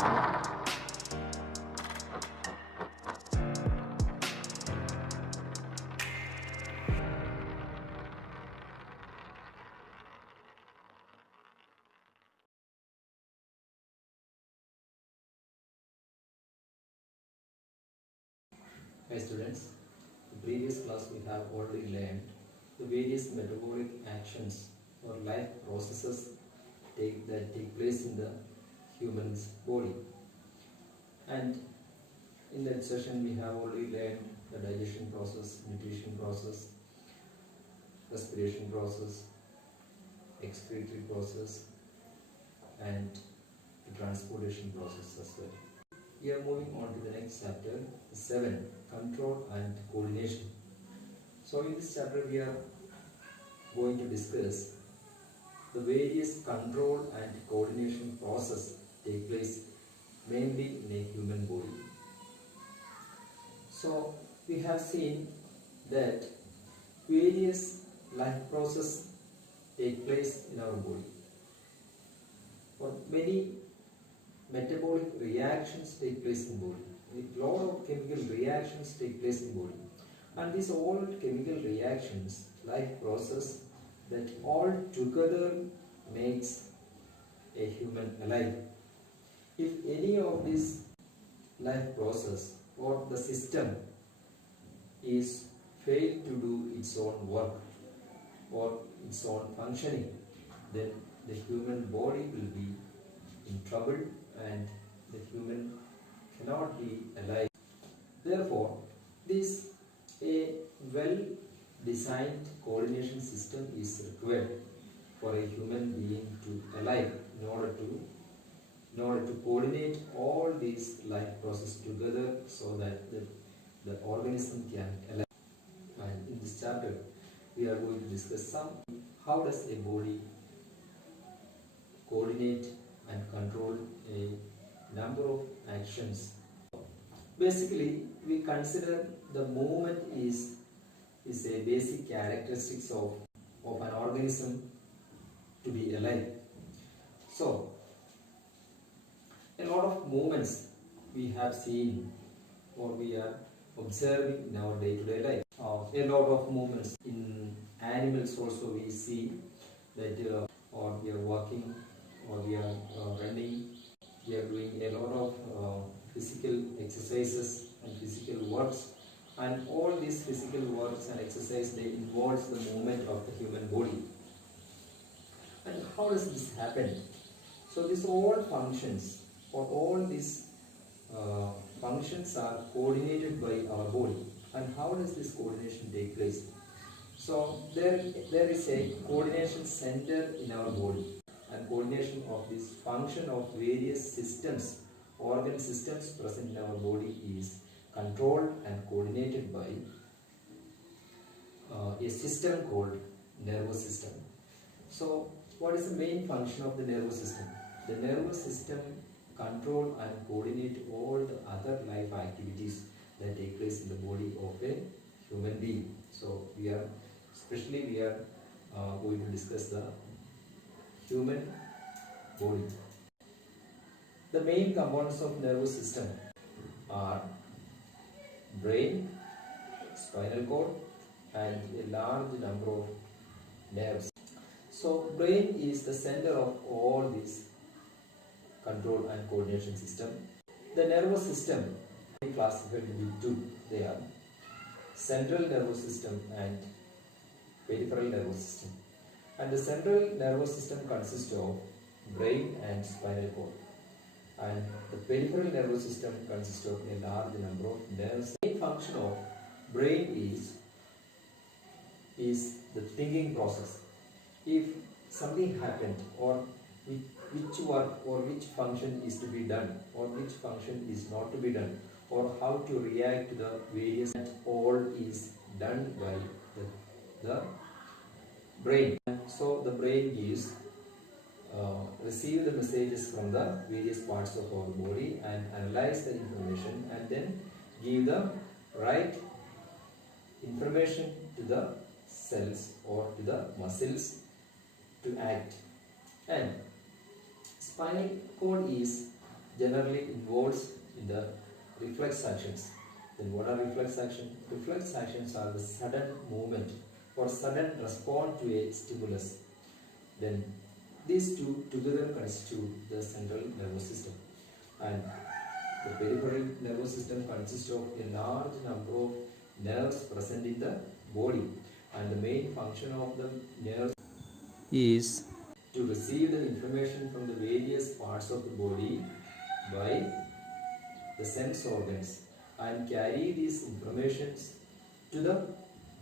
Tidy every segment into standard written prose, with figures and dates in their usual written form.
Hi students, in the previous class we have already learned the various metabolic actions or life processes that take place in the human's body. And in that session we have already learned the digestion process, nutrition process, respiration process, excretory process, and the transportation process as well. We are moving on to the next chapter, 7, control and coordination. So in this chapter we are going to discuss the various control and coordination process take place mainly in a human body. So we have seen that various life processes take place in our body. For many metabolic reactions take place in body. A lot of chemical reactions take place in body. And these all chemical reactions, life process, that all together makes a human alive. If any of this life process or the system is failed to do its own work or its own functioning, then the human body will be in trouble and the human cannot be alive. Therefore, this a well designed coordination system is required for a human being to alive in order to coordinate all these life processes together so that the organism can alive. And in this chapter we are going to discuss how does a body coordinate and control a number of actions. Basically, we consider the movement is a basic characteristics of an organism to be alive. So, a lot of movements we have seen or we are observing in our day-to-day life. A lot of movements in animals also we see that or we are walking or we are running, we are doing a lot of physical exercises and physical works, and all these physical works and exercise they involves the movement of the human body. And how does this happen? So these all functions or all these functions are coordinated by our body. And how does this coordination take place? So there is a coordination center in our body, and coordination of this function of various systems, organ systems present in our body is controlled and coordinated by a system called nervous system. So what is the main function of the nervous system? The nervous system control and coordinate all the other life activities that take place in the body of a human being. So we are going to discuss the human body. The main components of nervous system are brain, spinal cord, and a large number of nerves. So brain is the center of all these control and coordination system. The nervous system is classified into two. They are central nervous system and peripheral nervous system. And the central nervous system consists of brain and spinal cord. And the peripheral nervous system consists of a large number of nerves. The main function of brain is the thinking process. If something happened or which work or which function is to be done or which function is not to be done or how to react to the various, and all is done by the brain. So the brain gives receive the messages from the various parts of our body and analyze the information and then give the right information to the cells or to the muscles to act. And spinal cord is generally involves in the reflex actions. Then what are reflex actions? Reflex actions are the sudden movement or sudden response to a stimulus. Then these two together constitute the central nervous system. And the peripheral nervous system consists of a large number of nerves present in the body, and the main function of the nerves is to receive the information from the various parts of the body by the sense organs and carry these informations to the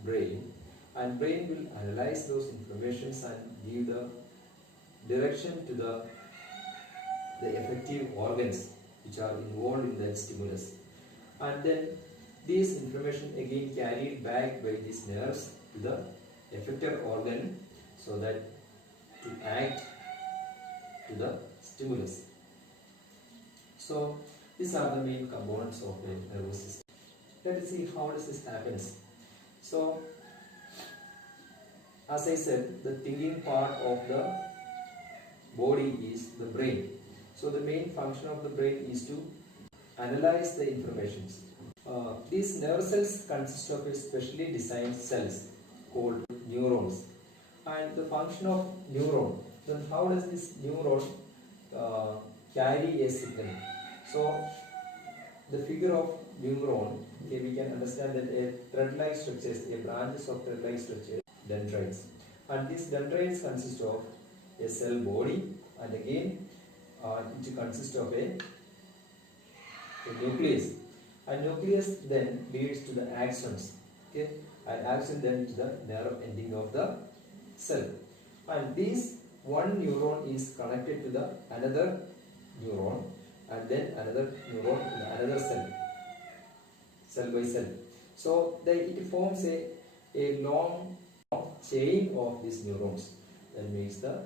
brain, and brain will analyze those informations and give the direction to the effective organs which are involved in that stimulus, and then these information again carried back by these nerves to the effector organ so that to act to the stimulus. So these are the main components of the nervous system. Let us see how does this happens. So as I said, the thinking part of the body is the brain. So the main function of the brain is to analyze the informations. These nerve cells consist of a specially designed cells called neurons. And the function of neuron, then how does this neuron carry a signal? So the figure of neuron, okay, we can understand that a thread-like structures, a branches of thread-like structure, dendrites. And these dendrites consist of a cell body, and again it consists of a nucleus. And nucleus then leads to the axons, okay, and axon then to the nerve ending of the cell. And this one neuron is connected to the another neuron, and then another neuron in another cell by cell. So it forms a long chain of these neurons that makes the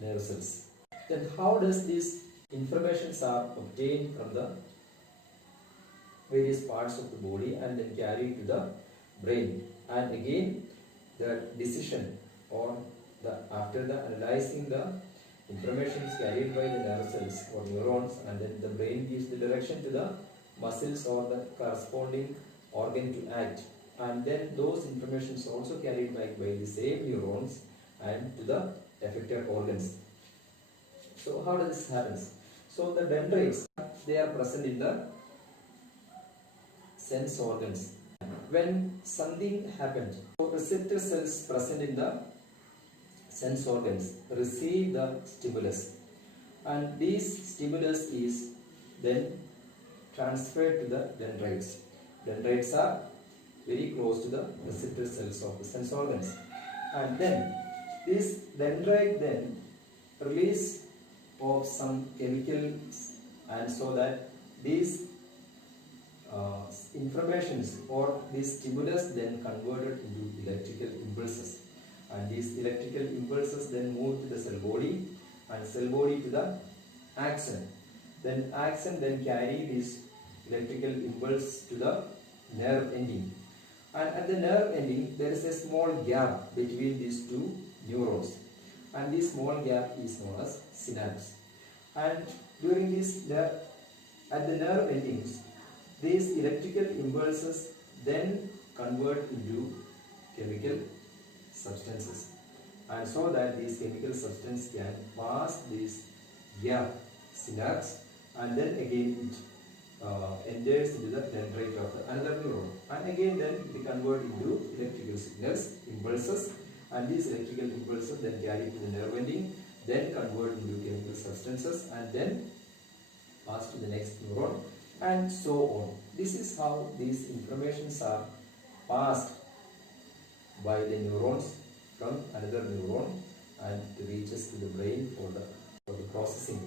nerve cells. Then how does these informations are obtained from the various parts of the body and then carried to the brain? And again the decision or after the analyzing the information is carried by the nerve cells or neurons, and then the brain gives the direction to the muscles or the corresponding organ to act, and then those informations also carried back by the same neurons and to the effector organs. So how does this happen? So the dendrites, they are present in the sense organs. When something happened, so receptor cells present in the sense organs receive the stimulus, and this stimulus is then transferred to the dendrites. Dendrites are very close to the receptor cells of the sense organs, and then this dendrite then release of some chemicals, and so that these informations or this stimulus then converted into electrical impulses, and these electrical impulses then move to the cell body, and cell body to the axon. Then axon then carry this electrical impulse to the nerve ending, and at the nerve ending there is a small gap between these two neurons, and this small gap is known as synapse. And during this at the nerve endings, these electrical impulses then convert into chemical substances, and so that these chemical substance can pass this gap synapse, and then again it enters into the dendrite of the another neuron, and again then they convert into electrical signals, impulses, and these electrical impulses then carry to the nerve ending, then convert into chemical substances, and then pass to the next neuron, and so on. This is how these informations are passed by the neurons from another neuron and reaches to the brain for the processing.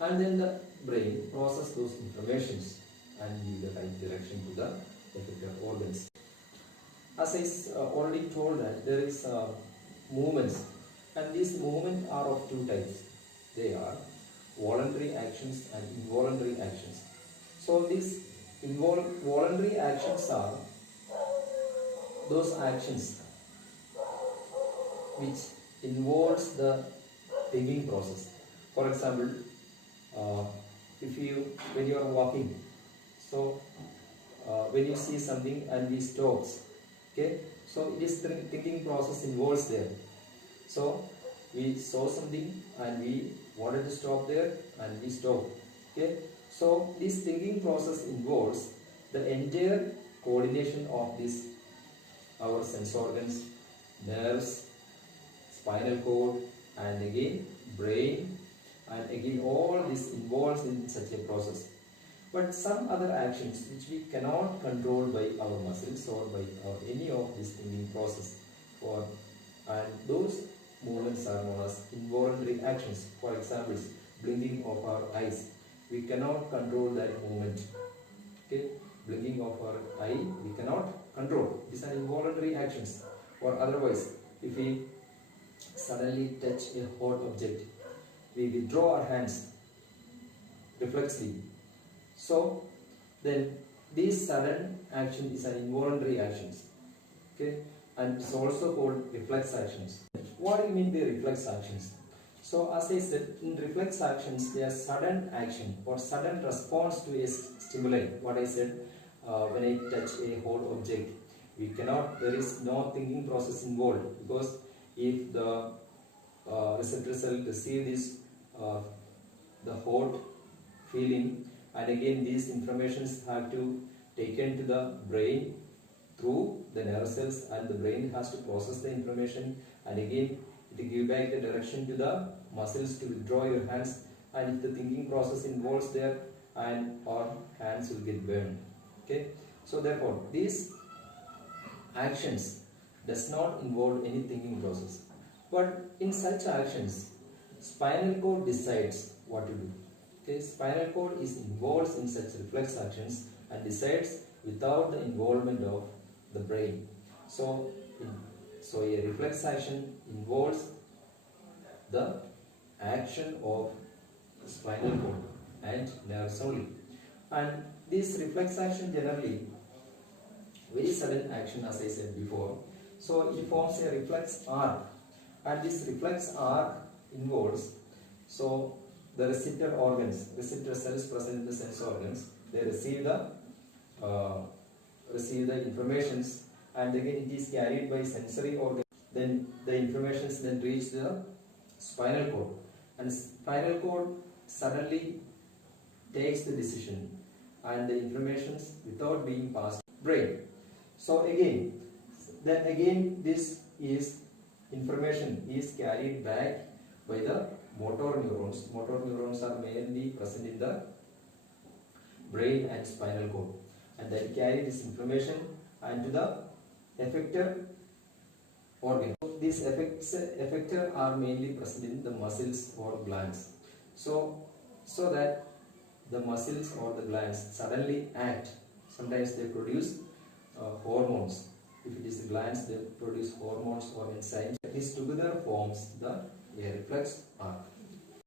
And then the brain processes those informations and give the right direction to the effector organs. As I already told that there is movements, and these movements are of two types. They are voluntary actions and involuntary actions. So these voluntary actions are those actions which involves the thinking process. For example, uh, if you when you are walking, so when you see something and we stops, okay, so it is the thinking process involves there. So we saw something and we wanted to stop there and we stopped, okay. So this thinking process involves the entire coordination of this our sense organs, nerves, spinal cord, and again brain, and again all this involves in such a process. But some other actions which we cannot control by our muscles or by any of this thinking process, or and those movements are known as involuntary actions. For example, blinking of our eyes, we cannot control that movement, okay. Blinking of our eye we cannot control. These are involuntary actions. Or otherwise, if we suddenly touch a hot object, we withdraw our hands reflexively. So then this sudden action is an involuntary actions, okay, and it's also called reflex actions. What do you mean by reflex actions? So as I said, in reflex actions, they are sudden action or sudden response to a stimuli. What I said, when I touch a hot object, we cannot, there is no thinking process involved, because if the receptor cell receive this the hot feeling, and again these informations have to taken to the brain through the nerve cells, and the brain has to process the information, and again it give back the direction to the muscles to withdraw your hands, and if the thinking process involves there, and our hands will get burned, okay. So therefore these actions does not involve any thinking process, but in such actions spinal cord decides what to do, okay. Spinal cord is involved in such reflex actions and decides without the involvement of the brain. So a reflex action involves the action of spinal cord and nerves only, and this reflex action generally very sudden action, as I said before. So it forms a reflex arc, and this reflex arc involves, so the receptor organs, receptor cells present in the sense organs, they receive the informations, and again it is carried by sensory organs. Then the informations then reach the spinal cord, and spinal cord suddenly takes the decision and the informations without being passed brain. So again, then again this is information is carried back by the motor neurons. Motor neurons are mainly present in the brain and spinal cord, and then carry this information and to the effector organ. So these effector are mainly present in the muscles or glands. So that the muscles or the glands suddenly act. Sometimes they produce hormones. If it is the glands, they produce hormones or enzymes. This together forms the reflex arc.